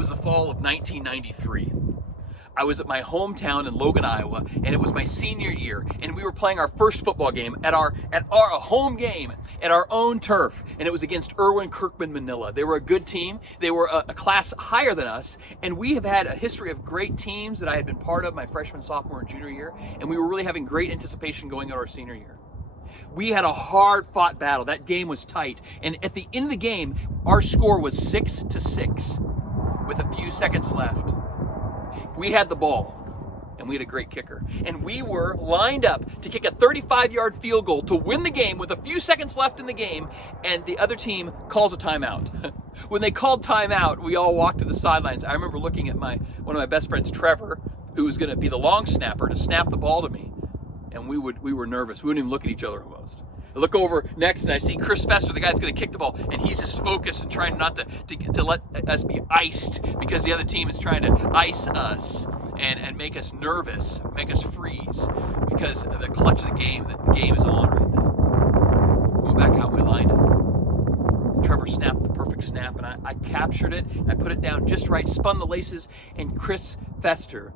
was the fall of 1993. I was at my hometown in Logan, Iowa, and it was my senior year, and we were playing our first football game at our home game at our own turf, and it was against Kirkman Manila. They were a good team. They were a class higher than us, and we have had a history of great teams that I had been part of my freshman, sophomore, and junior year, and we were really having great anticipation going into our senior year. We had a hard-fought battle. That game was tight, and at the end of the game, our score was 6-6 with a few seconds left. We had the ball, and we had a great kicker. And we were lined up to kick a 35-yard field goal to win the game with a few seconds left in the game, and the other team calls a timeout. When they called timeout, we all walked to the sidelines. I remember looking at one of my best friends, Trevor, who was going to be the long snapper to snap the ball to me, and we were nervous. We wouldn't even look at each other almost. I look over next and I see Chris Fester, the guy that's going to kick the ball, and he's just focused and trying not to let us be iced because the other team is trying to ice us and make us nervous, make us freeze because of the clutch of the game is on right now. We went back out, we lined up. Trevor snapped the perfect snap, and I captured it, and I put it down just right, spun the laces, and Chris Fester,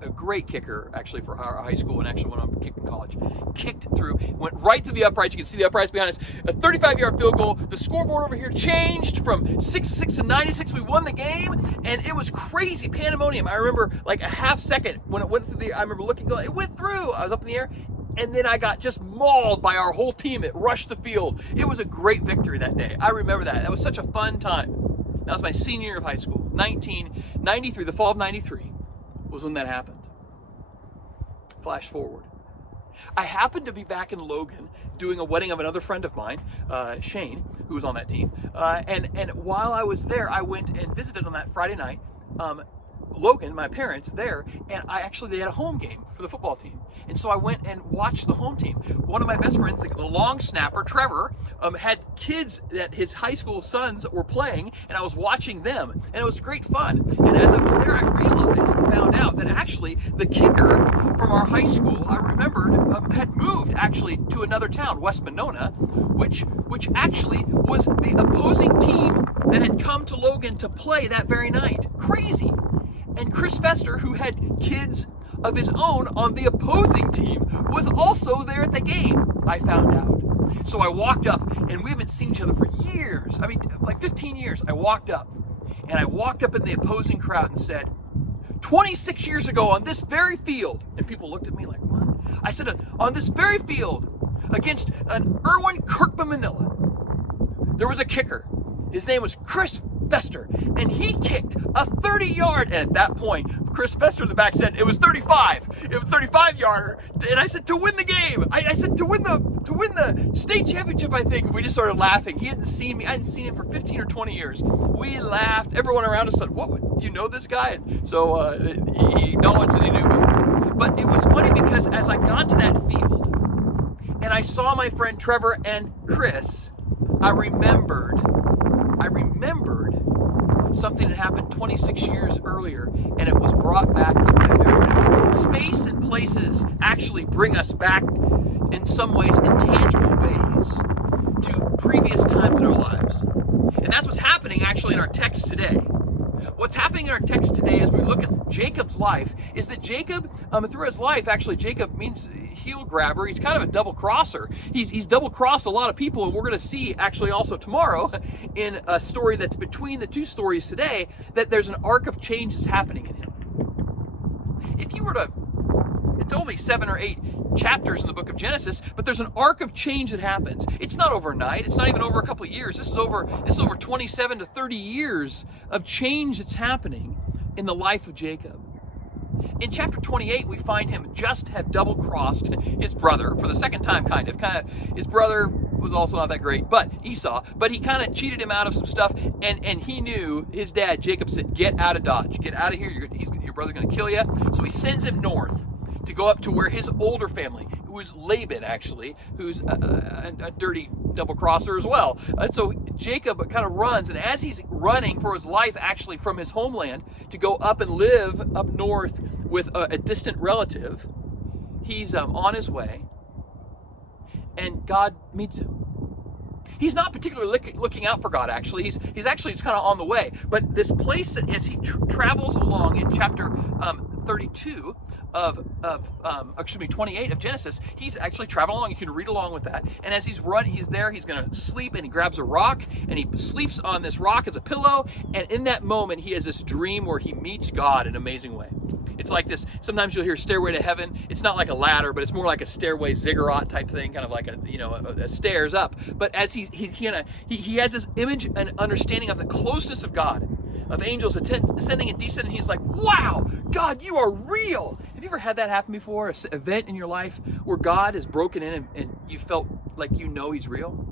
a great kicker actually for our high school and actually went on to kick in college, kicked it through, went right through the uprights. You can see the uprights behind us. A 35-yard field goal. The scoreboard over here changed from 6-6 to 96. We won the game, and it was crazy pandemonium. I remember like a half second when it went through I remember looking, it went through. I was up in the air, and then I got just mauled by our whole team. It rushed the field. It was a great victory that day. I remember that. That was such a fun time. That was my senior year of high school, 1993, the fall of 93. Was when that happened. Flash forward. I happened to be back in Logan doing a wedding of another friend of mine, Shane, who was on that team. And while I was there, I went and visited on that Friday night. Logan, my parents, there, and they had a home game for the football team. And so I went and watched the home team. One of my best friends, the long snapper, Trevor, had kids that his high school sons were playing, and I was watching them, and it was great fun. And as I was there, I realized and found out that actually the kicker from our high school, I remembered, had moved actually to another town, West Monona, which actually was the opposing team that had come to Logan to play that very night. Crazy. And Chris Fester, who had kids of his own on the opposing team, was also there at the game, I found out. So I walked up, and we haven't seen each other for years. I mean, like 15 years. I walked up in the opposing crowd and said, 26 years ago on this very field, and people looked at me like, what? I said, on this very field, against an Kirkman Manila, there was a kicker. His name was Chris Fester, and he kicked a 30-yard, and at that point, Chris Fester in the back said it was 35. It was 35-yarder, and I said to win the game. I said to win the state championship, I think. And we just started laughing. He hadn't seen me. I hadn't seen him for 15 or 20 years. We laughed. Everyone around us said, "What? You know this guy?" And so he acknowledged that he knew me. But it was funny because as I got to that field and I saw my friend Trevor and Chris, I remembered something that happened 26 years earlier, and it was brought back to my memory. Space and places actually bring us back in some ways, in tangible ways, to previous times in our lives. And that's what's happening actually in our text today. What's happening in our text today as we look at Jacob's life is that Jacob, through his life, actually Jacob means heel grabber. He's kind of a double crosser. He's double crossed a lot of people, and we're going to see actually also tomorrow in a story that's between the two stories today that there's an arc of change that's happening in him. If you were to, it's only 7 or 8 chapters in the book of Genesis, but there's an arc of change that happens. It's not overnight. It's not even over a couple of years. This is over 27 to 30 years of change that's happening in the life of Jacob. In chapter 28, we find him just have double-crossed his brother for the second time, kind of. His brother was also not that great, but Esau. But he kind of cheated him out of some stuff, and he knew, his dad, Jacob, said, get out of Dodge. Get out of here. Your brother's going to kill you. So he sends him north to go up to where his older family, who is Laban, actually, who's a dirty double-crosser as well. And so Jacob kind of runs, and as he's running for his life, actually, from his homeland to go up and live up north with a distant relative, he's on his way, and God meets him. He's not particularly looking out for God, actually. He's actually just kind of on the way. But this place that as he travels along in chapter 32 28 of Genesis, he's actually traveling along. You can read along with that. And as he's there, he's going to sleep, and he grabs a rock, and he sleeps on this rock as a pillow. And in that moment, he has this dream where he meets God in an amazing way. It's like this. Sometimes you'll hear Stairway to Heaven. It's not like a ladder, but it's more like a stairway ziggurat type thing, kind of like a stairs up. But as he has this image and understanding of the closeness of God, of angels ascending and descending. He's like, wow, God, you are real. Have you ever had that happen before? An event in your life where God has broken in and you felt like he's real?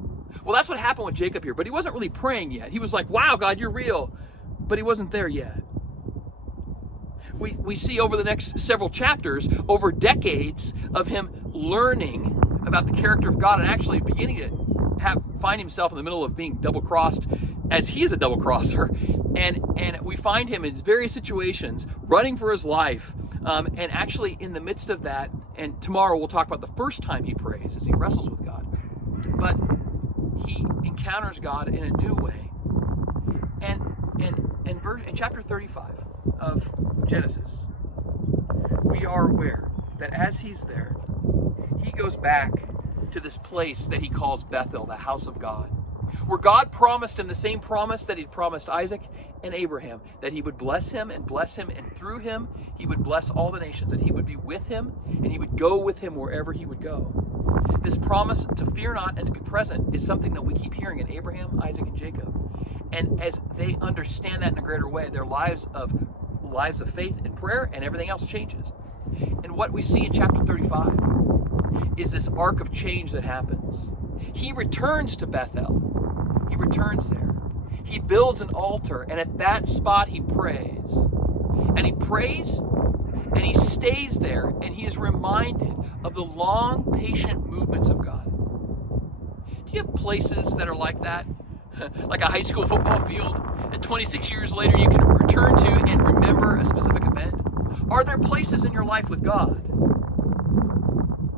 Well, that's what happened with Jacob here, but he wasn't really praying yet. He was like, wow, God, you're real, but he wasn't there yet. We see over the next several chapters, over decades of him learning about the character of God and actually beginning to find himself in the middle of being double-crossed, as he is a double-crosser. And we find him in various situations running for his life, and actually in the midst of that, and tomorrow we'll talk about the first time he prays as he wrestles with God. But he encounters God in a new way. And in chapter 35 of Genesis, we are aware that as he's there, he goes back to this place that he calls Bethel, the house of God, where God promised him the same promise that he'd promised Isaac and Abraham, that he would bless him, and through him he would bless all the nations, that he would be with him, and he would go with him wherever he would go. This promise to fear not and to be present is something that we keep hearing in Abraham, Isaac, and Jacob. And as they understand that in a greater way, their lives of faith and prayer and everything else changes. And what we see in chapter 35 is this arc of change that happens. He returns to Bethel. He returns there. He builds an altar, and at that spot he prays. And he prays, and he stays there, and he is reminded of the long, patient movements of God. Do you have places that are like that? Like a high school football field that 26 years later you can return to and remember a specific event? Are there places in your life with God?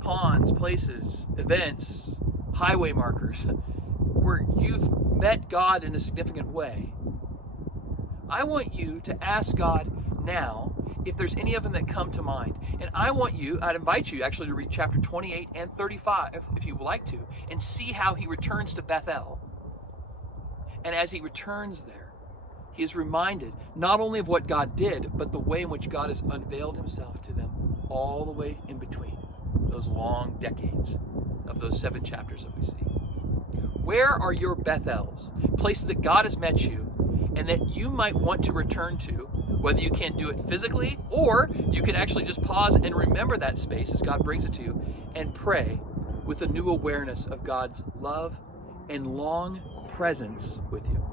Ponds, places, events, highway markers, where you've met God in a significant way. I want you to ask God now if there's any of them that come to mind. And I'd invite you actually to read chapter 28 and 35, if you would like to, and see how he returns to Bethel. And as he returns there, he is reminded not only of what God did, but the way in which God has unveiled himself to them all the way in between those long decades of those 7 chapters that we see. Where are your Bethels? Places that God has met you and that you might want to return to, whether you can't do it physically or you can actually just pause and remember that space as God brings it to you and pray with a new awareness of God's love and long presence with you.